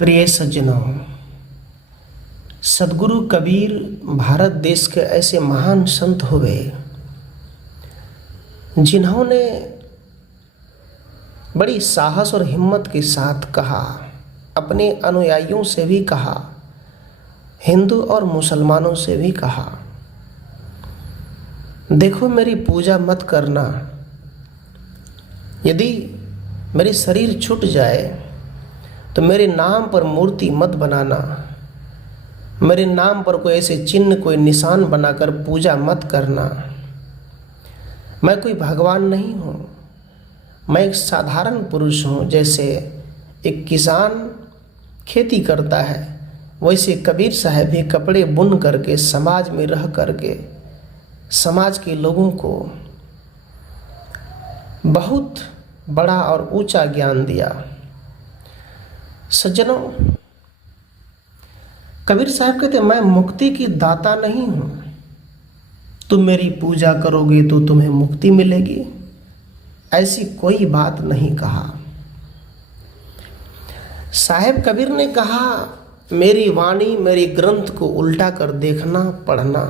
प्रिय सज्जनों, सदगुरु कबीर भारत देश के ऐसे महान संत हुए जिन्होंने बड़ी साहस और हिम्मत के साथ कहा, अपने अनुयायियों से भी कहा, हिंदू और मुसलमानों से भी कहा, देखो मेरी पूजा मत करना। यदि मेरी शरीर छूट जाए तो मेरे नाम पर मूर्ति मत बनाना, मेरे नाम पर कोई ऐसे चिन्ह, कोई निशान बनाकर पूजा मत करना। मैं कोई भगवान नहीं हूँ, मैं एक साधारण पुरुष हूँ। जैसे एक किसान खेती करता है, वैसे कबीर साहब भी कपड़े बुन करके समाज में रह करके समाज के लोगों को बहुत बड़ा और ऊंचा ज्ञान दिया। सज्जनों, कबीर साहब कहते मैं मुक्ति की दाता नहीं हूं, तुम मेरी पूजा करोगे तो तुम्हें मुक्ति मिलेगी, ऐसी कोई बात नहीं कहा। साहेब कबीर ने कहा, मेरी वाणी, मेरी ग्रंथ को उल्टा कर देखना, पढ़ना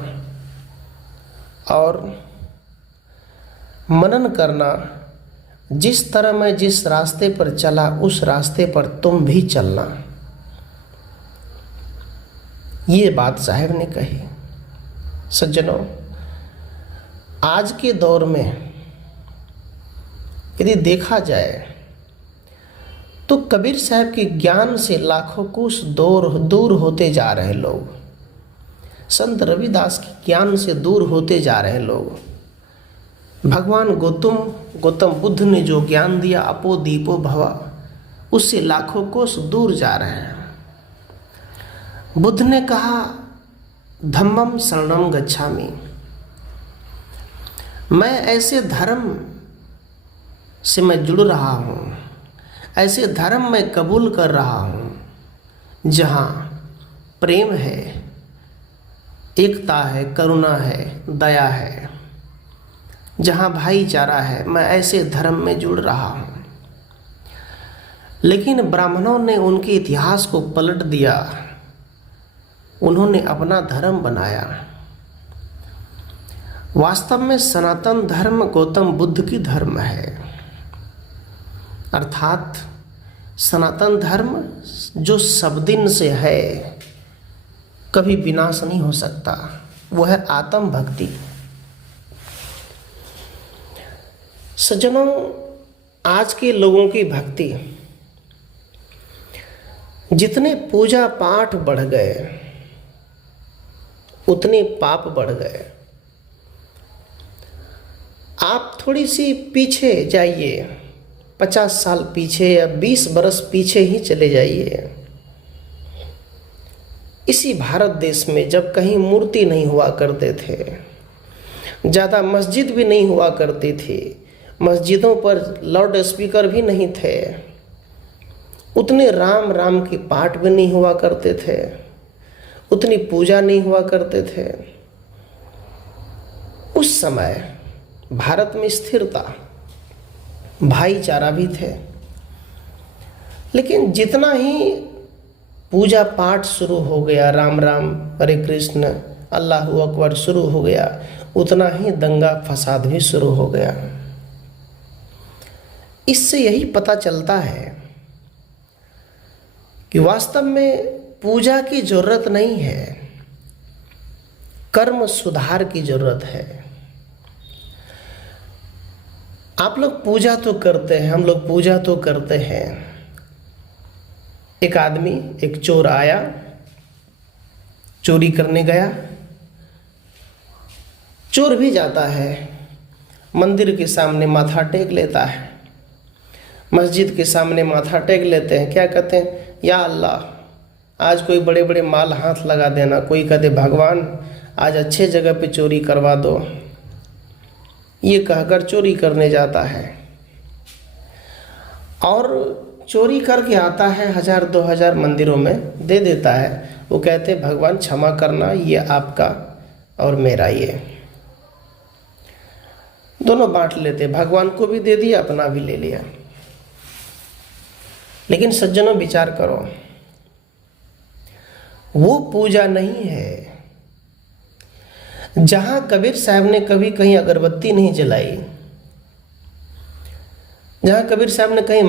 और मनन करना। जिस तरह मैं जिस रास्ते पर चला उस रास्ते पर तुम भी चलना। ये बात साहब ने कही। सज्जनों, आज के दौर में यदि देखा जाए तो कबीर साहब के ज्ञान से लाखों कोस दूर होते जा रहे लोग, संत रविदास के ज्ञान से दूर होते जा रहे लोग। भगवान गौतम बुद्ध ने जो ज्ञान दिया, अपो दीपो भवा, उससे लाखों कोस दूर जा रहे हैं। बुद्ध ने कहा, धम्मम शरणम गच्छामि, मैं ऐसे धर्म से मैं जुड़ रहा हूँ, ऐसे धर्म मैं कबूल कर रहा हूँ जहाँ प्रेम है, एकता है, करुणा है, दया है, जहाँ भाईचारा है। मैं ऐसे धर्म में जुड़ रहा हूँ। लेकिन ब्राह्मणों ने उनके इतिहास को पलट दिया, उन्होंने अपना धर्म बनाया। वास्तव में सनातन धर्म गौतम बुद्ध की धर्म है, अर्थात सनातन धर्म जो सब दिन से है, कभी विनाश नहीं हो सकता, वो है आत्म भक्ति। सज्जनों, आज के लोगों की भक्ति, जितने पूजा पाठ बढ़ गए उतने पाप बढ़ गए। आप थोड़ी सी पीछे जाइए, 50 साल पीछे या 20 बरस पीछे ही चले जाइए। इसी भारत देश में जब कहीं मूर्ति नहीं हुआ करते थे, ज़्यादा मस्जिद भी नहीं हुआ करती थी, मस्जिदों पर लाउड स्पीकर भी नहीं थे, उतने राम राम के पाठ भी नहीं हुआ करते थे, उतनी पूजा नहीं हुआ करते थे। उस समय भारत में स्थिरता, भाईचारा भी थे। लेकिन जितना ही पूजा पाठ शुरू हो गया, राम राम हरे कृष्ण अल्लाहू अकबर शुरू हो गया, उतना ही दंगा फसाद भी शुरू हो गया। इससे यही पता चलता है कि वास्तव में पूजा की जरूरत नहीं है, कर्म सुधार की जरूरत है। आप लोग पूजा तो करते हैं, हम लोग पूजा तो करते हैं। एक आदमी, एक चोर आया, चोरी करने गया। चोर भी जाता है, मंदिर के सामने माथा टेक लेता है, मस्जिद के सामने माथा टेक लेते हैं। क्या कहते हैं? या अल्लाह, आज कोई बड़े बड़े माल हाथ लगा देना। कोई कहते भगवान आज अच्छे जगह पे चोरी करवा दो। ये कहकर चोरी करने जाता है और चोरी करके आता है, 1000-2000 मंदिरों में दे देता है। वो कहते भगवान क्षमा करना, ये आपका और मेरा, ये दोनों बांट लेते। भगवान को भी दे दिया, अपना भी ले लिया। लेकिन सज्जनों, विचार करो, वो पूजा नहीं है। जहां कबीर साहब ने कभी कहीं अगरबत्ती नहीं जलाई, जहां कबीर साहब ने कहीं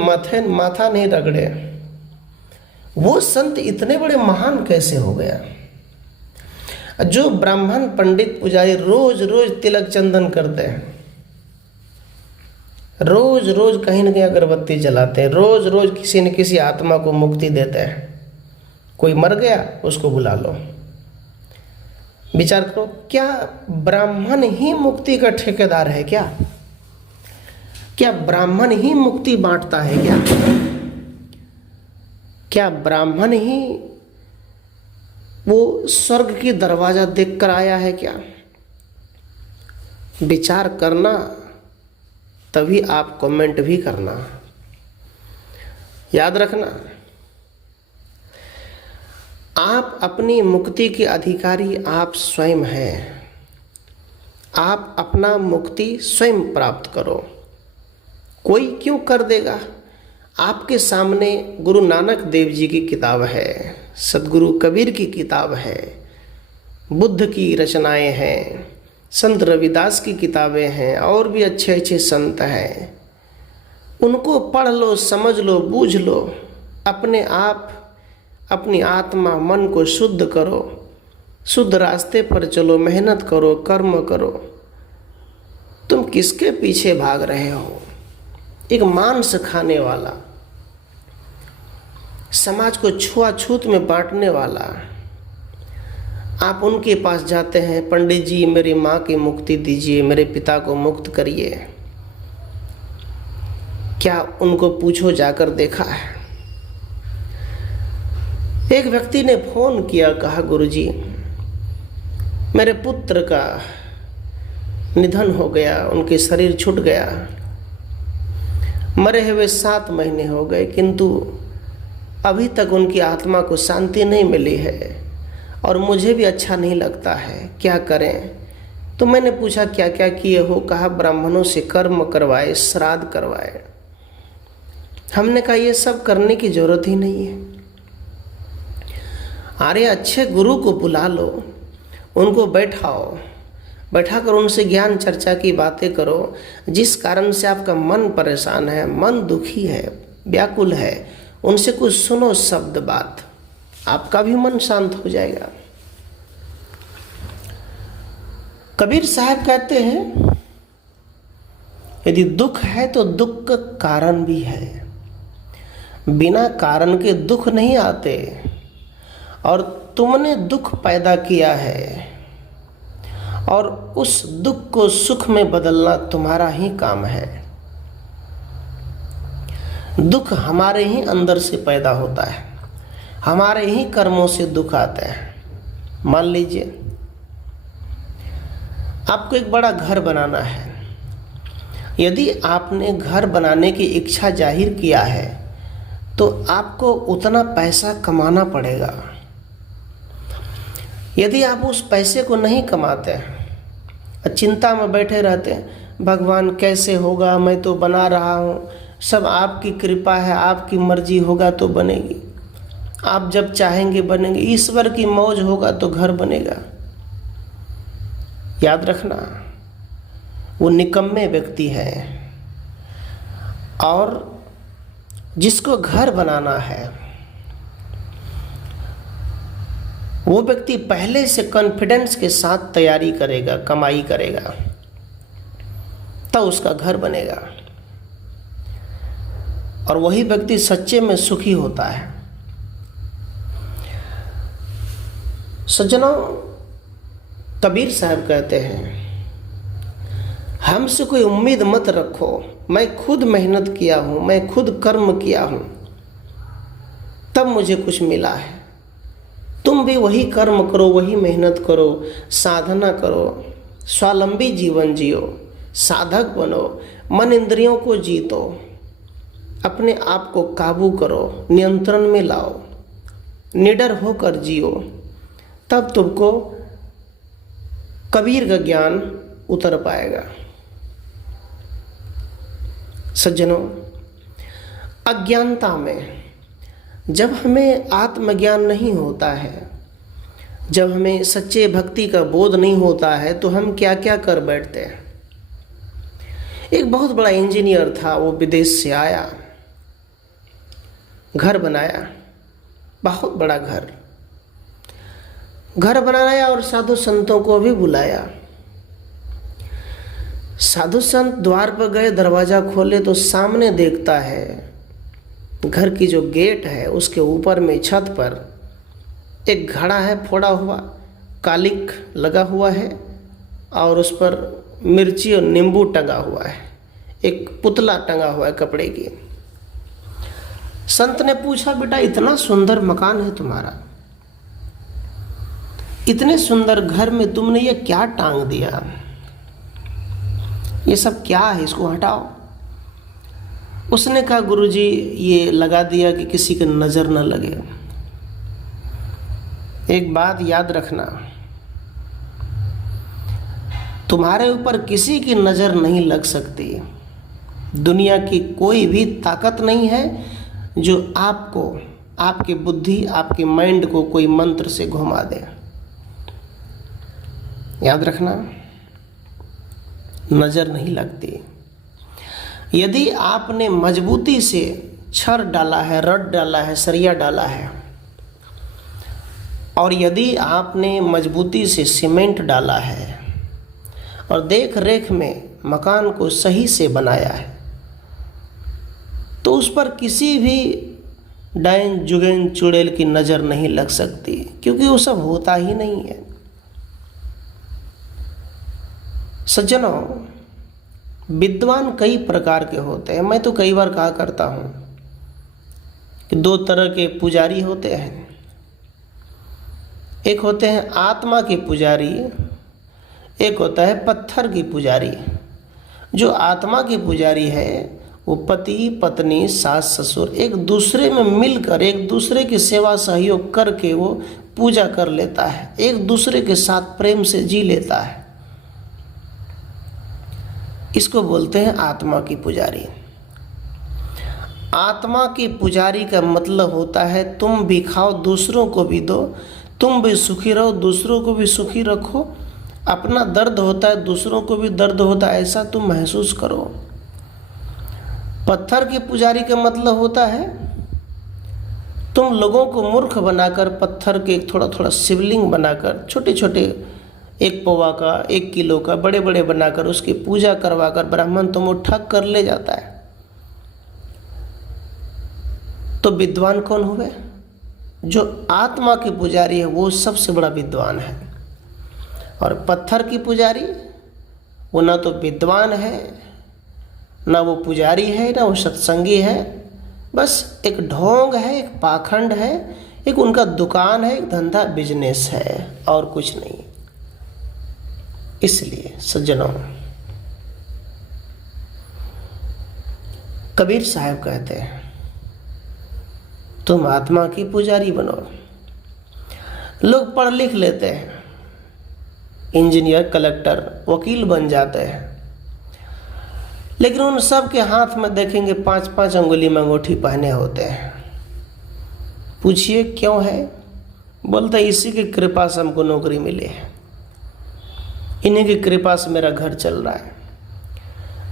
माथा नहीं रगड़े, वो संत इतने बड़े महान कैसे हो गया? जो ब्राह्मण पंडित पुजारी रोज रोज तिलक चंदन करते हैं, रोज रोज कहीं न कहीं अगरबत्ती जलाते हैं, रोज रोज किसी न किसी आत्मा को मुक्ति देते हैं। कोई मर गया उसको बुला लो। विचार करो, क्या ब्राह्मण ही मुक्ति का ठेकेदार है क्या? क्या ब्राह्मण ही मुक्ति बांटता है क्या? क्या ब्राह्मण ही वो स्वर्ग की दरवाजा देखकर आया है क्या? विचार करना, तभी आप कमेंट भी करना। याद रखना, आप अपनी मुक्ति के अधिकारी आप स्वयं हैं। आप अपना मुक्ति स्वयं प्राप्त करो। कोई क्यों कर देगा? आपके सामने गुरु नानक देव जी की किताब है, सदगुरु कबीर की किताब है, बुद्ध की रचनाएं हैं, संत रविदास की किताबें हैं, और भी अच्छे अच्छे संत हैं। उनको पढ़ लो, समझ लो, बूझ लो। अपने आप अपनी आत्मा मन को शुद्ध करो, शुद्ध रास्ते पर चलो, मेहनत करो, कर्म करो। तुम किसके पीछे भाग रहे हो? एक मांस खाने वाला, समाज को छुआछूत में बांटने वाला, आप उनके पास जाते हैं, पंडित जी मेरी माँ की मुक्ति दीजिए, मेरे पिता को मुक्त करिए। क्या उनको पूछो, जाकर देखा है? एक व्यक्ति ने फोन किया, कहा गुरुजी मेरे पुत्र का निधन हो गया, उनके शरीर छूट गया, मरे हुए 7 महीने हो गए, किंतु अभी तक उनकी आत्मा को शांति नहीं मिली है और मुझे भी अच्छा नहीं लगता है, क्या करें? तो मैंने पूछा क्या क्या किए हो? कहा ब्राह्मणों से कर्म करवाए, श्राद्ध करवाए। हमने कहा ये सब करने की जरूरत ही नहीं है। अरे अच्छे गुरु को बुला लो, उनको बैठाओ, बैठाकर उनसे ज्ञान चर्चा की बातें करो। जिस कारण से आपका मन परेशान है, मन दुखी है, व्याकुल है, उनसे कुछ सुनो शब्द बात, आपका भी मन शांत हो जाएगा। कबीर साहब कहते हैं यदि दुख है तो दुख का कारण भी है। बिना कारण के दुख नहीं आते, और तुमने दुख पैदा किया है और उस दुख को सुख में बदलना तुम्हारा ही काम है। दुख हमारे ही अंदर से पैदा होता है, हमारे ही कर्मों से दुख आता है। मान लीजिए आपको एक बड़ा घर बनाना है। यदि आपने घर बनाने की इच्छा जाहिर किया है तो आपको उतना पैसा कमाना पड़ेगा। यदि आप उस पैसे को नहीं कमाते, चिंता में बैठे रहते, भगवान कैसे होगा, मैं तो बना रहा हूँ, सब आपकी कृपा है, आपकी मर्जी होगा तो बनेगी, आप जब चाहेंगे बनेंगे, ईश्वर की मौज होगा तो घर बनेगा। याद रखना, वो निकम्मे व्यक्ति है। और जिसको घर बनाना है वो व्यक्ति पहले से कॉन्फिडेंस के साथ तैयारी करेगा, कमाई करेगा, तब उसका घर बनेगा। और वही व्यक्ति सच्चे में सुखी होता है। सज्जनों, कबीर साहब कहते हैं हमसे कोई उम्मीद मत रखो, मैं खुद मेहनत किया हूँ, मैं खुद कर्म किया हूँ, तब मुझे कुछ मिला है। तुम भी वही कर्म करो, वही मेहनत करो, साधना करो, स्वावलंबी जीवन जियो, साधक बनो, मन इंद्रियों को जीतो, अपने आप को काबू करो, नियंत्रण में लाओ, निडर होकर जियो, तब तुमको कबीर का ज्ञान उतर पाएगा। सज्जनों, अज्ञानता में जब हमें आत्मज्ञान नहीं होता है, जब हमें सच्चे भक्ति का बोध नहीं होता है तो हम क्या क्या कर बैठते हैं। एक बहुत बड़ा इंजीनियर था, वो विदेश से आया, घर बनाया, बहुत बड़ा घर बनाया और साधु संतों को भी बुलाया। साधु संत द्वार पर गए, दरवाज़ा खोले तो सामने देखता है घर की जो गेट है उसके ऊपर में छत पर एक घड़ा है फोड़ा हुआ, कालिक लगा हुआ है और उस पर मिर्ची और नींबू टंगा हुआ है, एक पुतला टंगा हुआ है कपड़े की। संत ने पूछा, बेटा इतना सुंदर मकान है तुम्हारा, इतने सुंदर घर में तुमने ये क्या टांग दिया, ये सब क्या है, इसको हटाओ। उसने कहा, गुरुजी ये लगा दिया कि किसी की नज़र न लगे। एक बात याद रखना, तुम्हारे ऊपर किसी की नज़र नहीं लग सकती। दुनिया की कोई भी ताकत नहीं है जो आपको, आपकी बुद्धि, आपके माइंड को कोई मंत्र से घुमा दे। याद रखना, नज़र नहीं लगती। यदि आपने मजबूती से छड़ डाला है, रड डाला है, सरिया डाला है, और यदि आपने मजबूती से सीमेंट डाला है और देख रेख में मकान को सही से बनाया है, तो उस पर किसी भी डायन जुगेन चुड़ैल की नज़र नहीं लग सकती, क्योंकि वो सब होता ही नहीं है। सज्जनों, विद्वान कई प्रकार के होते हैं। मैं तो कई बार कहा करता हूँ कि दो तरह के पुजारी होते हैं। एक होते हैं आत्मा के पुजारी, एक होता है पत्थर की पुजारी। जो आत्मा के पुजारी है वो पति पत्नी सास ससुर एक दूसरे में मिलकर, एक दूसरे की सेवा सहयोग करके वो पूजा कर लेता है, एक दूसरे के साथ प्रेम से जी लेता है। इसको बोलते हैं आत्मा की पुजारी। आत्मा की पुजारी का मतलब होता है तुम भी खाओ, दूसरों को भी दो, तुम भी सुखी रहो, दूसरों को भी सुखी रखो। अपना दर्द होता है, दूसरों को भी दर्द होता है, ऐसा तुम महसूस करो। पत्थर के पुजारी का मतलब होता है तुम लोगों को मूर्ख बनाकर, पत्थर के थोड़ा थोड़ा शिवलिंग बनाकर, छोटे छोटे 1 पौवा का, 1 किलो का, बड़े बड़े बनाकर उसकी पूजा करवाकर ब्राह्मण तुम ठग कर ले जाता है। तो विद्वान कौन हुए? जो आत्मा की पुजारी है वो सबसे बड़ा विद्वान है। और पत्थर की पुजारी वो ना तो विद्वान है, ना वो पुजारी है, ना वो सत्संगी है, बस एक ढोंग है, एक पाखंड है, एक उनका दुकान है, एक धंधा बिजनेस है, और कुछ नहीं। इसलिए सज्जनों, कबीर साहब कहते हैं तुम आत्मा की पुजारी बनो। लोग पढ़ लिख लेते हैं, इंजीनियर, कलेक्टर, वकील बन जाते हैं, लेकिन उन सब के हाथ में देखेंगे 5-5 अंगुली में अंगूठी पहने होते हैं। पूछिए क्यों है? बोलते इसी की कृपा से हमको नौकरी मिली है, इन्हीं की कृपा से मेरा घर चल रहा है।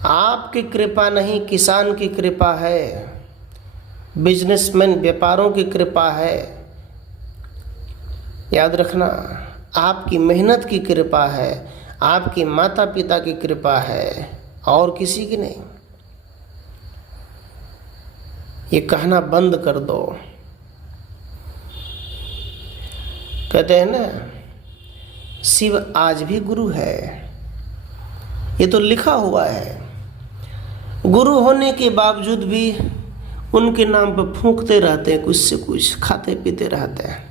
आपकी कृपा नहीं, किसान की कृपा है, बिजनेसमैन व्यापारों की कृपा है। याद रखना, आपकी मेहनत की कृपा है, आपकी माता पिता की कृपा है, और किसी की नहीं। ये कहना बंद कर दो। कहते हैं ना, शिव आज भी गुरु है, ये तो लिखा हुआ है। गुरु होने के बावजूद भी उनके नाम पर फूंकते रहते हैं, कुछ से कुछ खाते पीते रहते हैं।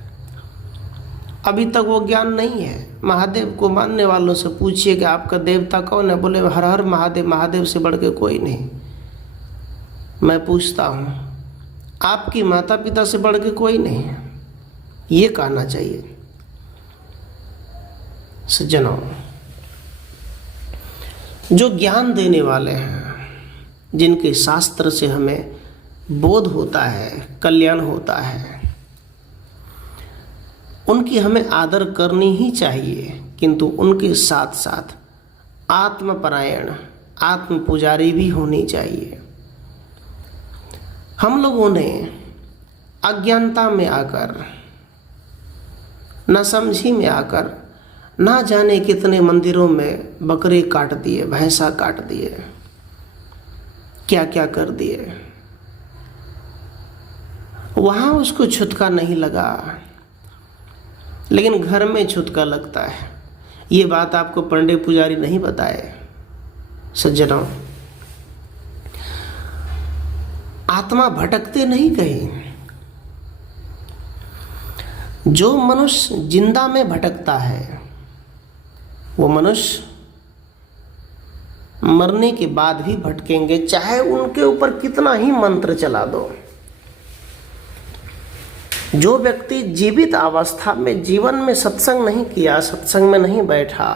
अभी तक वो ज्ञान नहीं है। महादेव को मानने वालों से पूछिए कि आपका देवता कौन है, बोले हर हर महादेव, महादेव से बढ़ के कोई नहीं। मैं पूछता हूँ, आपकी माता पिता से बढ़ के कोई नहीं है, ये कहना चाहिए। सज्जनों, जो ज्ञान देने वाले हैं, जिनके शास्त्र से हमें बोध होता है, कल्याण होता है, उनकी हमें आदर करनी ही चाहिए, किंतु उनके साथ साथ आत्मपरायण, आत्म पुजारी भी होनी चाहिए। हम लोगों ने अज्ञानता में आकर, नासमझी में आकर ना जाने कितने मंदिरों में बकरे काट दिए, भैंसा काट दिए, क्या क्या कर दिए। वहाँ उसको छुतका नहीं लगा, लेकिन घर में छुतका लगता है। ये बात आपको पंडित पुजारी नहीं बताए। सज्जनों, आत्मा भटकते नहीं कहीं। जो मनुष्य जिंदा में भटकता है, वो मनुष्य मरने के बाद भी भटकेंगे, चाहे उनके ऊपर कितना ही मंत्र चला दो। जो व्यक्ति जीवित अवस्था में जीवन में सत्संग नहीं किया, सत्संग में नहीं बैठा,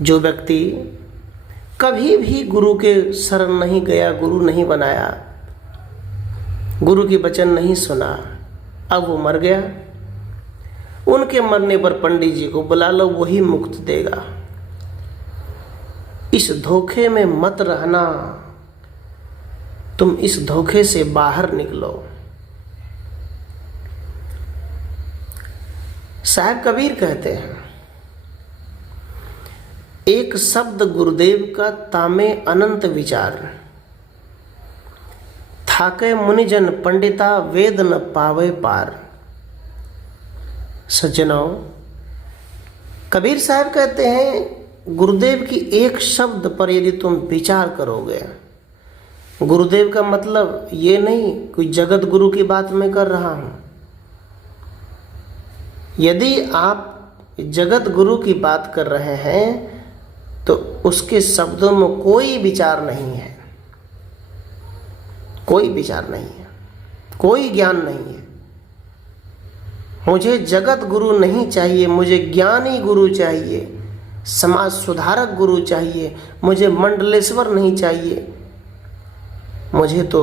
जो व्यक्ति कभी भी गुरु के शरण नहीं गया, गुरु नहीं बनाया, गुरु की वचन नहीं सुना, अब वो मर गया, उनके मरने पर पंडित जी को बुला लो, वही मुक्त देगा। इस धोखे में मत रहना, तुम इस धोखे से बाहर निकलो। साहब कबीर कहते हैं, एक शब्द गुरुदेव का तामे अनंत विचार, थाके मुनिजन पंडिता वेद न पावे पार। सज्जनों, कबीर साहब कहते हैं, गुरुदेव की एक शब्द पर यदि तुम विचार करोगे, गुरुदेव का मतलब ये नहीं कोई जगत गुरु की बात मैं कर रहा हूं। यदि आप जगत गुरु की बात कर रहे हैं तो उसके शब्दों में कोई विचार नहीं है, कोई विचार नहीं है, कोई ज्ञान नहीं है। मुझे जगत गुरु नहीं चाहिए, मुझे ज्ञानी गुरु चाहिए, समाज सुधारक गुरु चाहिए, मुझे मंडलेश्वर नहीं चाहिए। मुझे तो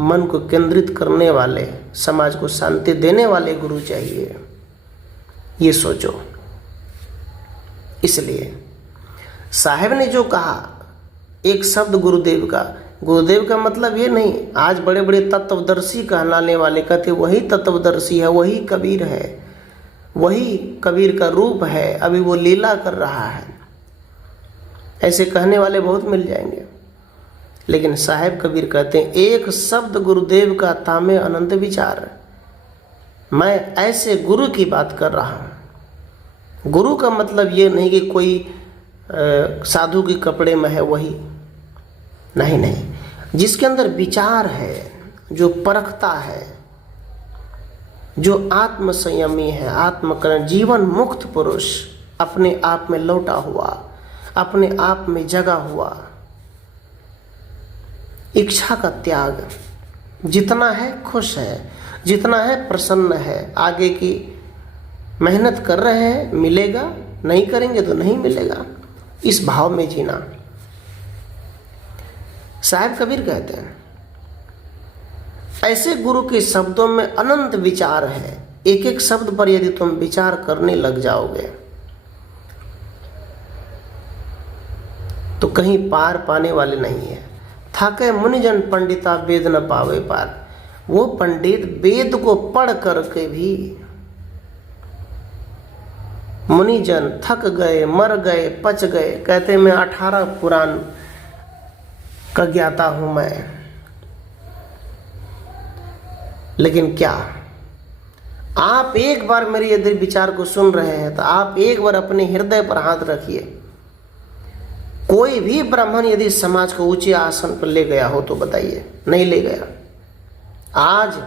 मन को केंद्रित करने वाले, समाज को शांति देने वाले गुरु चाहिए। ये सोचो। इसलिए साहब ने जो कहा, एक शब्द गुरुदेव का, गुरुदेव का मतलब ये नहीं, आज बड़े बड़े तत्वदर्शी कहलाने वाले कहते वही तत्वदर्शी है, वही कबीर है, वही कबीर का रूप है, अभी वो लीला कर रहा है। ऐसे कहने वाले बहुत मिल जाएंगे। लेकिन साहब कबीर कहते हैं, एक शब्द गुरुदेव का तामे अनंत विचार। मैं ऐसे गुरु की बात कर रहा हूँ। गुरु का मतलब ये नहीं कि कोई साधु के कपड़े में है वही, नहीं नहीं, जिसके अंदर विचार है, जो परखता है, जो आत्म संयमी है, आत्मकरण, जीवन मुक्त पुरुष, अपने आप में लौटा हुआ, अपने आप में जगा हुआ, इच्छा का त्याग, जितना है खुश है, जितना है प्रसन्न है, आगे की मेहनत कर रहे हैं मिलेगा, नहीं करेंगे तो नहीं मिलेगा, इस भाव में जीना। साहब कबीर कहते हैं, ऐसे गुरु के शब्दों में अनंत विचार है। एक एक शब्द पर यदि तुम विचार करने लग जाओगे तो कहीं पार पाने वाले नहीं है। थाके मुनिजन पंडिता वेद न पावे पार। वो पंडित वेद को पढ़ करके भी, मुनिजन थक गए, मर गए, पच गए, कहते मैं 18 पुराण का ज्ञाता हूं मैं। लेकिन क्या आप एक बार मेरे यदि विचार को सुन रहे हैं तो आप एक बार अपने हृदय पर हाथ रखिए। कोई भी ब्राह्मण यदि समाज को ऊंचे आसन पर ले गया हो तो बताइए, नहीं ले गया। आज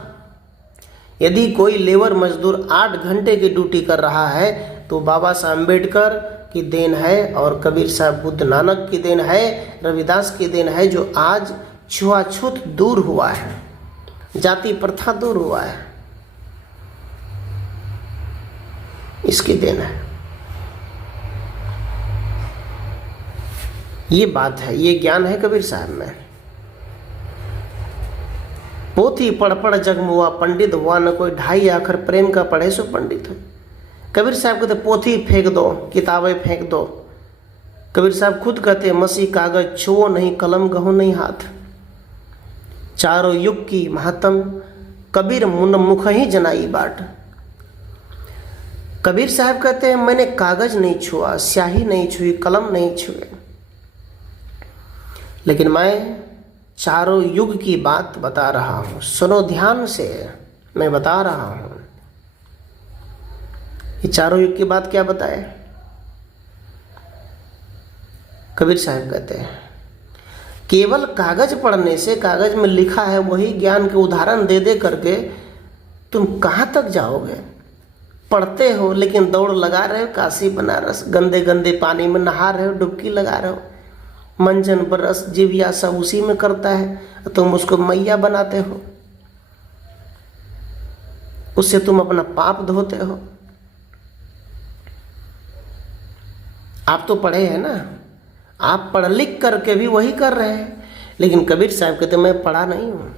यदि कोई लेबर मजदूर 8 घंटे की ड्यूटी कर रहा है तो बाबा साहब अम्बेडकर की देन है, और कबीर साहब बुद्ध नानक की देन है, रविदास की देन है, जो आज छुआछूत दूर हुआ है, जाति प्रथा दूर हुआ है, इसकी देन है। ये बात है, ये ज्ञान है कबीर साहब में। पोथी पढ़ पढ़ जगमुआ पंडित हुआ, न कोई ढाई आखर प्रेम का पढ़े सो पंडित है। कबीर साहब कहते पोथी फेंक दो, किताबें फेंक दो। कबीर साहब खुद कहते मसी कागज छुओ नहीं, कलम गहो नहीं हाथ। चारों युग की महात्म कबीर मुन मुख ही जनाई बाट। कबीर साहब कहते हैं मैंने कागज नहीं छुआ, स्याही नहीं छुई, कलम नहीं छुए, लेकिन मैं चारों युग की बात बता रहा हूं। सुनो ध्यान से, मैं बता रहा हूं। ये चारों युग की बात क्या बताए? कबीर साहब कहते हैं केवल कागज पढ़ने से, कागज में लिखा है वही ज्ञान के उदाहरण दे दे करके तुम कहाँ तक जाओगे? पढ़ते हो लेकिन दौड़ लगा रहे हो काशी बनारस, गंदे गंदे पानी में नहा रहे हो, डुबकी लगा रहे हो, मंजन बरस जीविया सब उसी में करता है, तुम उसको मैया बनाते हो, उससे तुम अपना पाप धोते हो। आप तो पढ़े हैं ना, आप पढ़ लिख करके भी वही कर रहे हैं। लेकिन कबीर साहब कहते मैं पढ़ा नहीं हूं,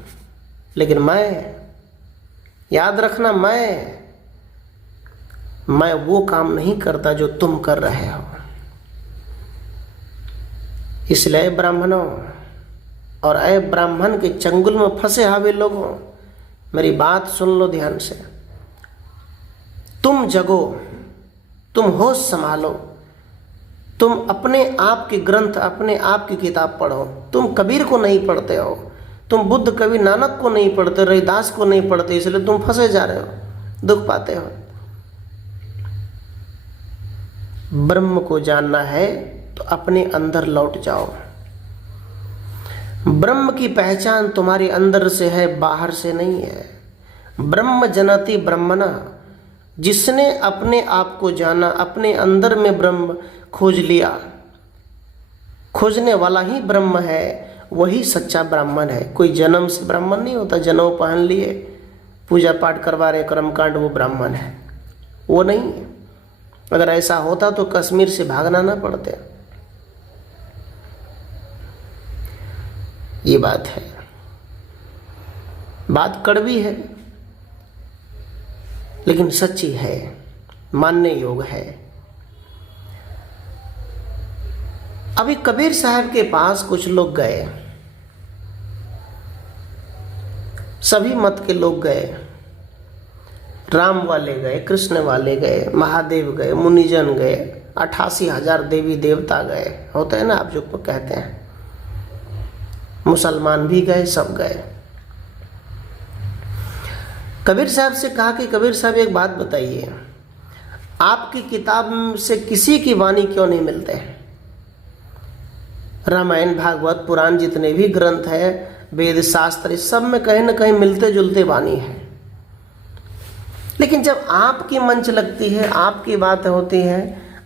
लेकिन मैं, याद रखना, मैं वो काम नहीं करता जो तुम कर रहे हो। इसलिए ब्राह्मणों और अय ब्राह्मण के चंगुल में फंसे हुए लोगों, मेरी बात सुन लो ध्यान से। तुम जगो, तुम होश संभालो, तुम अपने आप के ग्रंथ, अपने आप की किताब पढ़ो। तुम कबीर को नहीं पढ़ते हो, तुम बुद्ध कवि नानक को नहीं पढ़ते, रविदास को नहीं पढ़ते, इसलिए तुम फंसे जा रहे हो, दुख पाते हो। ब्रह्म को जानना है तो अपने अंदर लौट जाओ। ब्रह्म की पहचान तुम्हारे अंदर से है, बाहर से नहीं है। ब्रह्म जनति ब्रह्मणा, जिसने अपने आप को जाना, अपने अंदर में ब्रह्म खोज लिया, खोजने वाला ही ब्रह्म है, वही सच्चा ब्राह्मण है। कोई जन्म से ब्राह्मण नहीं होता, जनेऊ पहन लिए, पूजा पाठ करवा रहे, कर्मकांड, वो ब्राह्मण है, वो नहीं है। अगर ऐसा होता तो कश्मीर से भागना ना पड़ते। ये बात है, बात कड़वी है लेकिन सच्ची है, मानने योग्य है। अभी कबीर साहब के पास कुछ लोग गए, सभी मत के लोग गए, राम वाले गए, कृष्ण वाले गए, महादेव गए, मुनिजन गए, 88,000 देवी देवता गए, होते हैं ना आप जो कहते हैं, मुसलमान भी गए, सब गए। कबीर साहब से कहा कि कबीर साहब एक बात बताइए, आपकी किताब से किसी की वाणी क्यों नहीं मिलते? रामायण भागवत पुराण जितने भी ग्रंथ है, वेद शास्त्र, सब में कहीं ना कहीं मिलते जुलते वाणी है, लेकिन जब आपकी मंच लगती है, आपकी बात होती है,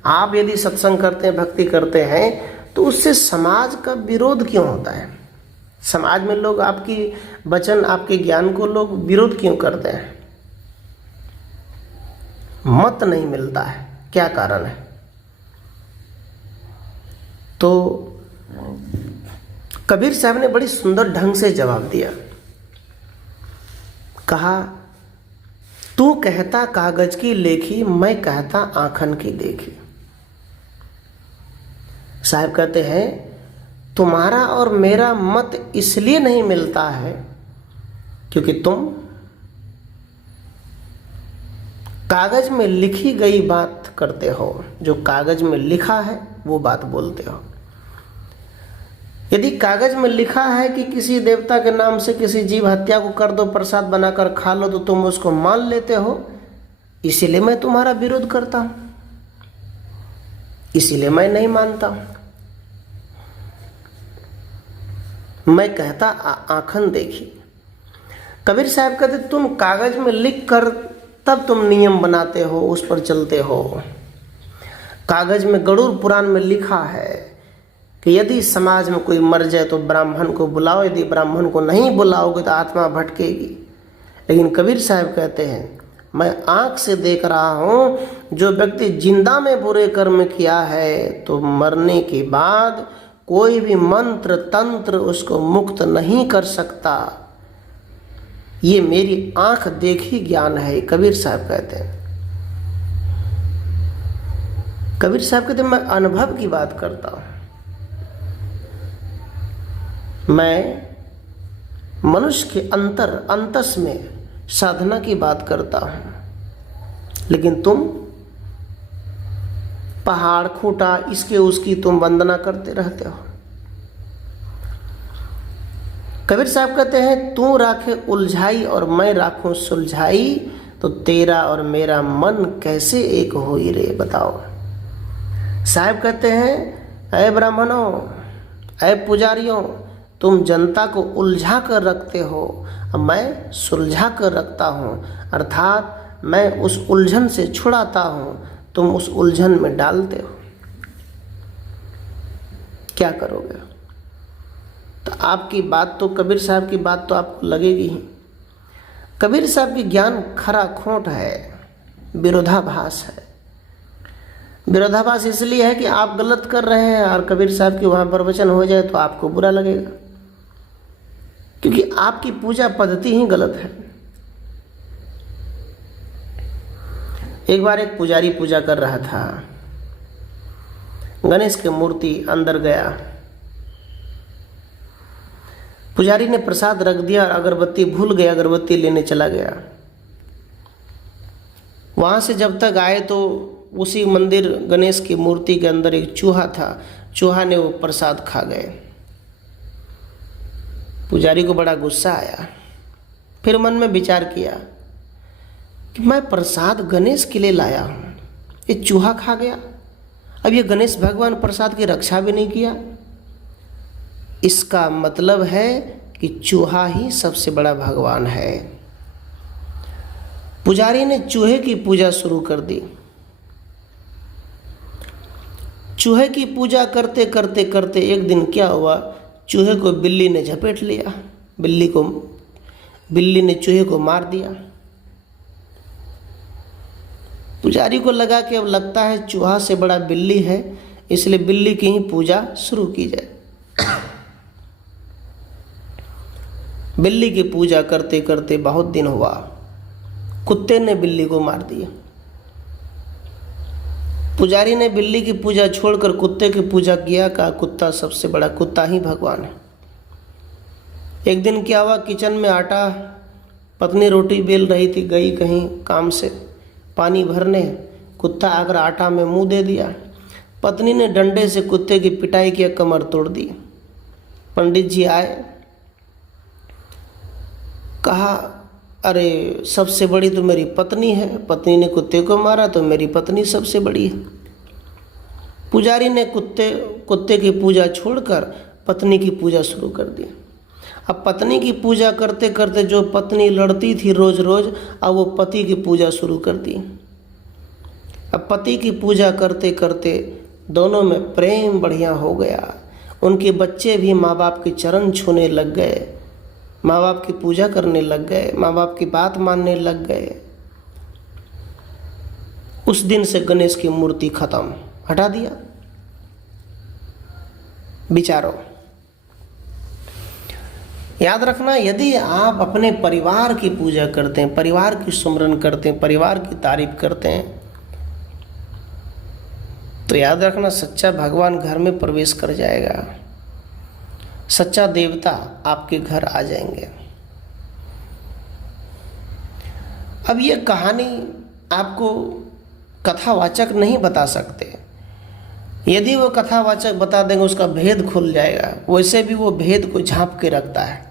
आप यदि सत्संग करते हैं, भक्ति करते हैं, तो उससे समाज का विरोध क्यों होता है? समाज में लोग आपकी वचन, आपके ज्ञान को लोग विरोध क्यों करते हैं? मत नहीं मिलता है, क्या कारण है? तो कबीर साहब ने बड़ी सुंदर ढंग से जवाब दिया। कहा तू कहता कागज की लेखी, मैं कहता आंखन की देखी। साहब कहते हैं तुम्हारा और मेरा मत इसलिए नहीं मिलता है क्योंकि तुम कागज में लिखी गई बात करते हो, जो कागज में लिखा है वो बात बोलते हो। यदि कागज में लिखा है कि किसी देवता के नाम से किसी जीव हत्या को कर दो, प्रसाद बनाकर खा लो, तो तुम उसको मान लेते हो, इसीलिए मैं तुम्हारा विरोध करता हूं, इसीलिए मैं नहीं मानता हूं। मैं कहता आंखन देखी। कबीर साहब कहते तुम कागज में लिख कर तब तुम नियम बनाते हो, उस पर चलते हो। कागज में गरुड़ पुराण में लिखा है कि यदि समाज में कोई मर जाए तो ब्राह्मण को बुलाओ, यदि ब्राह्मण को नहीं बुलाओगे तो आत्मा भटकेगी। लेकिन कबीर साहब कहते हैं मैं आंख से देख रहा हूँ, जो व्यक्ति जिंदा में बुरे कर्म किया है तो मरने के बाद कोई भी मंत्र तंत्र उसको मुक्त नहीं कर सकता। ये मेरी आंख देखी ज्ञान है, कबीर साहब कहते हैं। कबीर साहब कहते हैं मैं अनुभव की बात करता हूँ, मैं मनुष्य के अंतस में साधना की बात करता हूँ, लेकिन तुम पहाड़ खूंटा इसके उसकी तुम वंदना करते रहते हो। कबीर साहब कहते हैं तू राखे उलझाई और मैं राखूं सुलझाई, तो तेरा और मेरा मन कैसे एक होई रे, बताओ। साहब कहते हैं अय ब्राह्मणों, अय पुजारियों, तुम जनता को उलझा कर रखते हो और मैं सुलझा कर रखता हूँ, अर्थात मैं उस उलझन से छुड़ाता हूँ, तुम उस उलझन में डालते हो। क्या करोगे? तो आपकी बात तो, कबीर साहब की बात तो आपको लगेगी ही। कबीर साहब की ज्ञान खरा खोट है, विरोधाभास है। विरोधाभास इसलिए है कि आप गलत कर रहे हैं और कबीर साहब की वहाँ प्रवचन हो जाए तो आपको बुरा लगेगा, क्योंकि आपकी पूजा पद्धति ही गलत है। एक बार एक पुजारी पूजा कर रहा था, गणेश की मूर्ति अंदर गया, पुजारी ने प्रसाद रख दिया और अगरबत्ती भूल गया, अगरबत्ती लेने चला गया। वहाँ से जब तक आए तो उसी मंदिर गणेश की मूर्ति के अंदर एक चूहा था, चूहा ने वो प्रसाद खा गए। पुजारी को बड़ा गुस्सा आया, फिर मन में विचार किया कि मैं प्रसाद गणेश के लिए लाया हूँ, ये चूहा खा गया। अब ये गणेश भगवान प्रसाद की रक्षा भी नहीं किया, इसका मतलब है कि चूहा ही सबसे बड़ा भगवान है। पुजारी ने चूहे की पूजा शुरू कर दी। चूहे की पूजा करते करते करते एक दिन क्या हुआ, चूहे को बिल्ली ने झपेट लिया, बिल्ली ने चूहे को मार दिया। पुजारी को लगा कि अब लगता है चूहा से बड़ा बिल्ली है, इसलिए बिल्ली की ही पूजा शुरू की जाए। बिल्ली की पूजा करते करते बहुत दिन हुआ, कुत्ते ने बिल्ली को मार दिया। पुजारी ने बिल्ली की पूजा छोड़कर कुत्ते की पूजा किया, कहा कुत्ता सबसे बड़ा, कुत्ता ही भगवान है। एक दिन क्या हुआ, किचन में आटा, पत्नी रोटी बेल रही थी, गई कहीं काम से पानी भरने, कुत्ता आकर आटा में मुंह दे दिया। पत्नी ने डंडे से कुत्ते की पिटाई किया, कमर तोड़ दी। पंडित जी आए, कहा अरे सबसे बड़ी तो मेरी पत्नी है, पत्नी ने कुत्ते को मारा तो मेरी पत्नी सबसे बड़ी है। पुजारी ने कुत्ते की पूजा छोड़कर पत्नी की पूजा शुरू कर दी। अब पत्नी की पूजा करते करते जो पत्नी लड़ती थी रोज रोज, अब वो पति की पूजा शुरू कर दी। अब पति की पूजा करते करते दोनों में प्रेम बढ़िया हो गया। उनके बच्चे भी माँ बाप के चरण छूने लग गए, माँ बाप की पूजा करने लग गए, माँ बाप की बात मानने लग गए। उस दिन से गणेश की मूर्ति खत्म, हटा दिया। विचारो, याद रखना, यदि आप अपने परिवार की पूजा करते हैं, परिवार की सुमरन करते हैं, परिवार की तारीफ करते हैं, तो याद रखना सच्चा भगवान घर में प्रवेश कर जाएगा, सच्चा देवता आपके घर आ जाएंगे। अब ये कहानी आपको कथावाचक नहीं बता सकते, यदि वो कथावाचक बता देंगे उसका भेद खुल जाएगा। वैसे भी वो भेद को झांप के रखता है।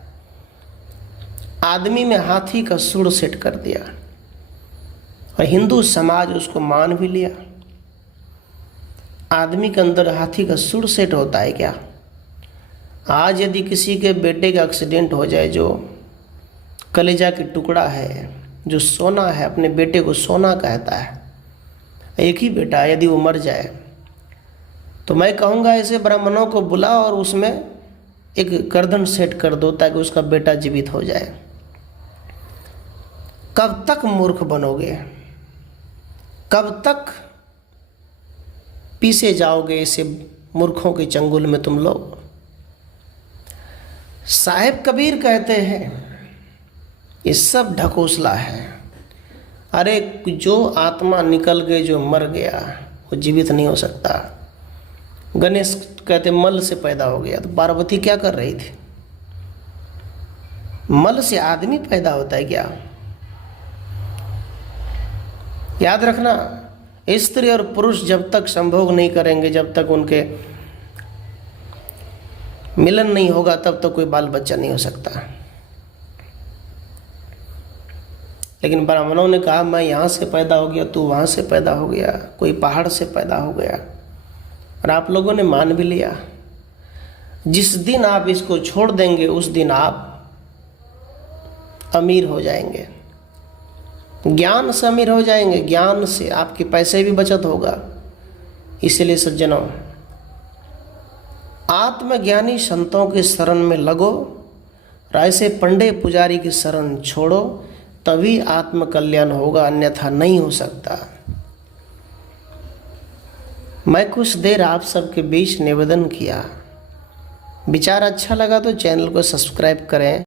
आदमी में हाथी का सुर सेट कर दिया और हिंदू समाज उसको मान भी लिया। आदमी के अंदर हाथी का सुर सेट होता है क्या? आज यदि किसी के बेटे का एक्सीडेंट हो जाए, जो कलेजा की टुकड़ा है, जो सोना है, अपने बेटे को सोना कहता है, एक ही बेटा, यदि वो मर जाए तो मैं कहूँगा ऐसे ब्राह्मणों को बुला और उसमें एक गर्दन सेट कर दो ताकि उसका बेटा जीवित हो जाए। कब तक मूर्ख बनोगे? कब तक पीसे जाओगे ऐसे मूर्खों के चंगुल में तुम लोग? साहिब कबीर कहते हैं ये सब ढकोसला है। अरे जो आत्मा निकल गई, जो मर गया, वो जीवित नहीं हो सकता। गणेश कहते मल से पैदा हो गया, तो पार्वती क्या कर रही थी? मल से आदमी पैदा होता है क्या? याद रखना, स्त्री और पुरुष जब तक संभोग नहीं करेंगे, जब तक उनके मिलन नहीं होगा, तब तक कोई बाल बच्चा नहीं हो सकता। लेकिन ब्राह्मणों ने कहा मैं यहाँ से पैदा हो गया, तू वहाँ से पैदा हो गया, कोई पहाड़ से पैदा हो गया, और आप लोगों ने मान भी लिया। जिस दिन आप इसको छोड़ देंगे उस दिन आप अमीर हो जाएंगे, ज्ञान से अमीर हो जाएंगे, ज्ञान से आपके पैसे भी बचत होगा। इसलिए सज्जनों, आत्मज्ञानी संतों के शरण में लगो, और ऐसे पंडे पुजारी की शरण छोड़ो, तभी आत्मकल्याण होगा, अन्यथा नहीं हो सकता। मैं कुछ देर आप सबके बीच निवेदन किया। विचार अच्छा लगा तो चैनल को सब्सक्राइब करें।